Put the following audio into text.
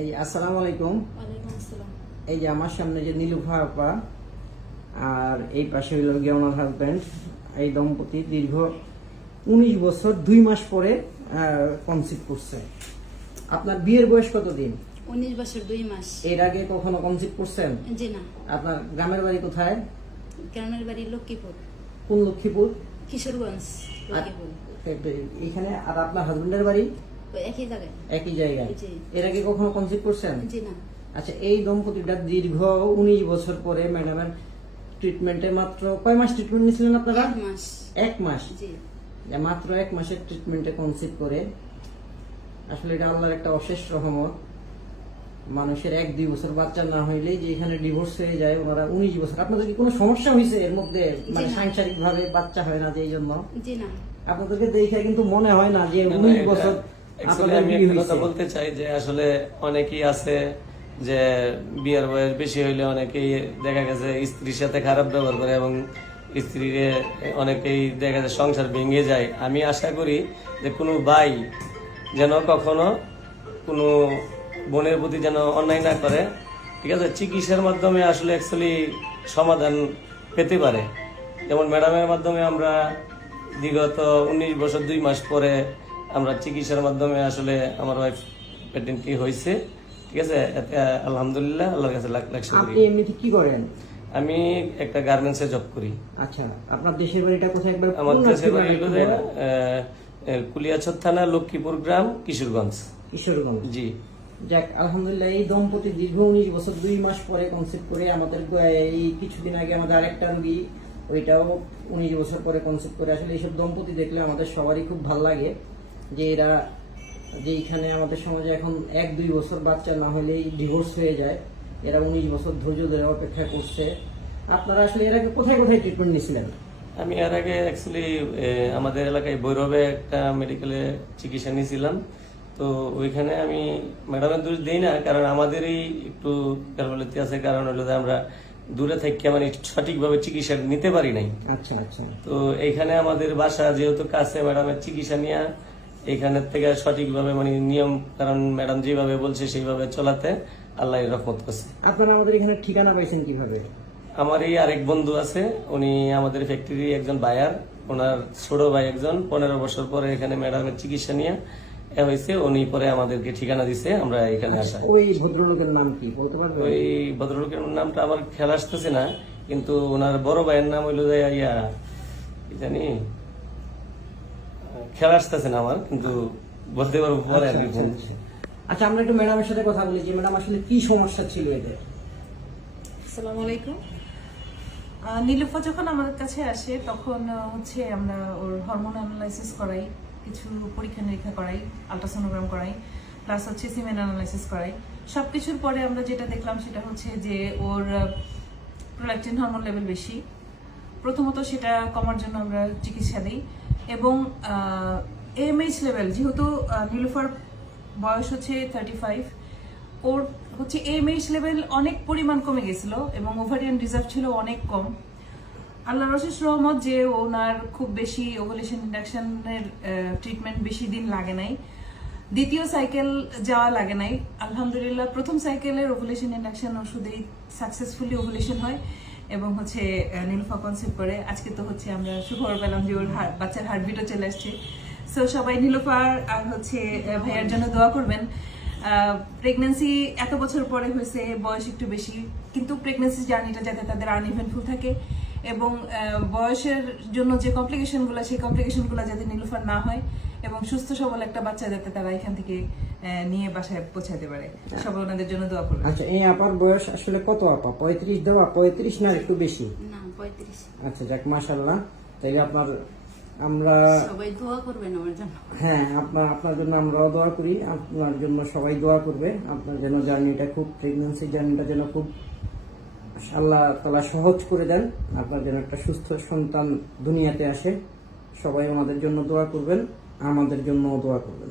এই আসসালামু আলাইকুম। ওয়ালাইকুম আসসালাম। এই যে আমার সামনে যে নীলুফা আপা আর এই পাশে হইল গিয়ে ওনার হাজবেন্ড, এই দম্পতি দীর্ঘ 19 বছর 2 মাস পরে কনসিভ করছে। আপনার বিয়ের বয়স কতদিন? 19 বছর 2 মাস। এর আগে কখনো কনসিভ করছেন? জি না। আপনার গ্রামের বাড়ি কোথায়? গ্রামের বাড়ি লক্ষ্মীপুর। কোন লক্ষ্মীপুর? কিশোরগঞ্জ লক্ষ্মীপুর। এখানে। আর আপনার হাজবেন্ডের বাড়ি? একই জায়গায়। একই জায়গায়। এর আগে কখনো কনসিভ করছেন? জি না। আচ্ছা, এই দম্পতিটা দীর্ঘ 19 বছর পরে ম্যাডামের ট্রিটমেন্টে মাত্র কয় মাস ট্রিটমেন্ট নিয়েছিলেন আপনারা? 1 মাস। 1 মাস। জি। মাত্র 1 মাসের ট্রিটমেন্টে কনসিভ করে। আসলে এটা আল্লাহর একটা অশেষ রহমত। মানুষের 1-2 বছর বাচ্চা না হইলে যে এখানে ডিভোর্স হয়ে যায়, ওনারা 19 বছর। আপনাদের কি কোনো সমস্যা হয়েছে এর মধ্যে, মানে সাংসারিক ভাবে বাচ্চা হয় না যে এই জন্য? জি না। আপনাদেরকে দেখে কিন্তু মনে হয় না যে 19 বছর। আমি একটা কথা বলতে চাই যে আসলে অনেকেই আছে যে বিয়ের বয়স বেশি হইলে অনেকেই দেখা গেছে স্ত্রীর সাথে খারাপ ব্যবহার করে এবং স্ত্রীকে অনেকেই দেখা যায় সংসার ভেঙে যায়। আমি আশা করি যে কোনো ভাই যেন কখনো কোনো বোনের প্রতি যেন অন্যায় না করে, ঠিক আছে? চিকিৎসার মাধ্যমে আসলে অ্যাকচুয়ালি সমাধান পেতে পারে। যেমন ম্যাডামের মাধ্যমে আমরা বিগত 19 বছর 2 মাস পরে আমরা চিকিৎসার মাধ্যমে আসলে আমার ওয়াইফ প্রেগন্যান্ট হয়েছে, ঠিক আছে? আলহামদুলিল্লাহ, আল্লাহর কাছে লাখ লাখ শুকরিয়া। আপনি এমনিতে কি করেন? আমি একটা গার্মেন্টসে জব করি। আচ্ছা, আপনার দেশের বাড়িটা কোথায়? একবার আমার দেশের বাড়ি হলো কুলিয়াছর থানা, লক্ষ্মীপুর গ্রাম, কিশোরগঞ্জ। কিশোরগঞ্জ। জি। যাক, আলহামদুলিল্লাহ, এই দম্পতি দীর্ঘ 19 বছর 2 মাস পরে কনসিভ করে। আমাদের এই কিছুদিন আগে আমাদের আরেকটা রোগী, ওইটাও 19 বছর পরে কনসিভ করে। আসলে এইসব দম্পতি দেখলে আমাদের সবারই খুব ভালো লাগে যে এরা যে এখানে আমাদের সমাজে এখন 1-2 বছর বাচ্চা না হলেই ডিভোর্স হয়ে যায়, এরা 19 বছর ধৈর্য ধরে অপেক্ষা করছে। আপনারা আসলে এর আগে কোথায় কোথায় ট্রিটমেন্ট নিয়েছিলেন? আমি এর আগে অ্যাকচুয়ালি আমাদের এলাকায় ভৈরবে একটা মেডিকেলে চিকিৎসা নিয়েছিলাম। তো ওইখানে আমি ম্যাডামের দোষ দিই না, কারণ আমাদেরই একটু গাফিলতি আছে। কারণ হলো যে আমরা দূরে থেকে মানে সঠিকভাবে চিকিৎসা নিতে পারি নাই। আচ্ছা আচ্ছা। তো এইখানে আমাদের বাসা যেহেতু কাছে, ম্যাডামের চিকিৎসা নিয়ে এইখানের থেকে সঠিকভাবে মানে নিয়ম, কারণ ম্যাডাম যেভাবে বলছে সেইভাবে চলাতে আল্লাহ রহমত করছে। আপনারা আমাদের এখানে ঠিকানা পাইছেন কিভাবে? আমার এই আরেক বন্ধু আছে, উনি আমাদের ফ্যাক্টরি একজন বায়ার, ওনার ছোট ভাই একজন 15 বছর পরে এখানে ম্যাডামের চিকিৎসা নিয়ে হয়েছে, উনি পরে আমাদেরকে ঠিকানা দিছে, আমরা এখানে আসা। ওই ভদ্রলোকের নাম কি বলতে পারবেন? ওই ভদ্রলোকের নামটা আমার খেয়াল আসতেছে না, কিন্তু ওনার বড় ভাইয়ের নাম হইলো ইয়া কি জানি, খেয়াল আসতেছে না আমার, কিন্তু বলতে পারবো পরে আর কি। আচ্ছা, আমরা একটু ম্যাডামের সাথে কথা বলি যে ম্যাডাম আসলে কি সমস্যা ছিল এদের। আসসালামু আলাইকুম। নীলুফা যখন আমাদের কাছে আসে তখন হচ্ছে আমরা ওর হরমোন অ্যানালাইসিস করাই, কিছু পরীক্ষা নিরীক্ষা করাই, আলট্রাসোনোগ্রাম করাই, প্লাস হচ্ছে সিমেন অ্যানালাইসিস করাই। সবকিছুর পরে আমরা যেটা দেখলাম সেটা হচ্ছে যে ওর প্রোল্যাকটিন হরমোন লেভেল বেশি। প্রথমত সেটা কমার জন্য আমরা চিকিৎসা দিই এবং এএমএইচ লেভেল, যেহেতু নীলুফার বয়স হচ্ছে 35, ওর হচ্ছে এএমএইচ লেভেল অনেক পরিমাণ কমে গেছিল এবং ওভারিয়ান রিজার্ভ ছিল অনেক কম। আল্লাহর অশেষ রহমত যে ওনার খুব বেশি ওভুলেশন ইন্ডাকশনের ট্রিটমেন্ট বেশি দিন লাগে নাই, দ্বিতীয় সাইকেল যাওয়া লাগে নাই। আলহামদুলিল্লাহ, প্রথম সাইকেলের ওভুলেশন ইন্ডাকশন ওষুধেই সাকসেসফুলি ওভুলেশন হয় এবং হচ্ছে নীলুফা কনসিভ করে। আজকে তো হচ্ছে আমরা সুখবর পেলাম যে ওর বাচ্চার হার্টবিটও চলে আসছে। সো সবাই নীলুফার আর হচ্ছে ভাইয়ার জন্য দোয়া করবেন। প্রেগন্যান্সি এত বছর পরে হয়েছে, বয়স একটু বেশি, কিন্তু প্রেগন্যান্সি জার্নিটা যাতে তাদের আনইভেন্টফুল থাকে এবং বয়সের জন্য যে কমপ্লিকেশনগুলো, সেই কমপ্লিকেশনগুলো যাতে নীলুফার না হয় এবং সুস্থ সবল একটা বাচ্চা যাতে তারা এখান থেকে নিয়ে বাসায় পৌঁছাতে পারে। সবাই ওনাদের জন্য দোয়া করবেন। আচ্ছা, এই আপার বয়স আসলে কত আপা? 35 দেওয়া? 35 না একটু বেশি? না, 35। আচ্ছা, যাক, মাশাআল্লাহ। তাইলে আমরা সবাই দোয়া করবেন আমার জন্য। হ্যাঁ, আপনার জন্য আমরাও দোয়া করি, আপনার জন্য সবাই দোয়া করবে। আপনার যেন জার্নিটা খুব, প্রেগন্যান্সি জার্নিটা যেন খুব আল্লাহ তাআলা সহজ করে দেন, আপনার যেন একটা সুস্থ সন্তান দুনিয়াতে আসে। সবাই আমাদের জন্য দোয়া করবেন, আমাদের জন্যও দোয়া করবেন।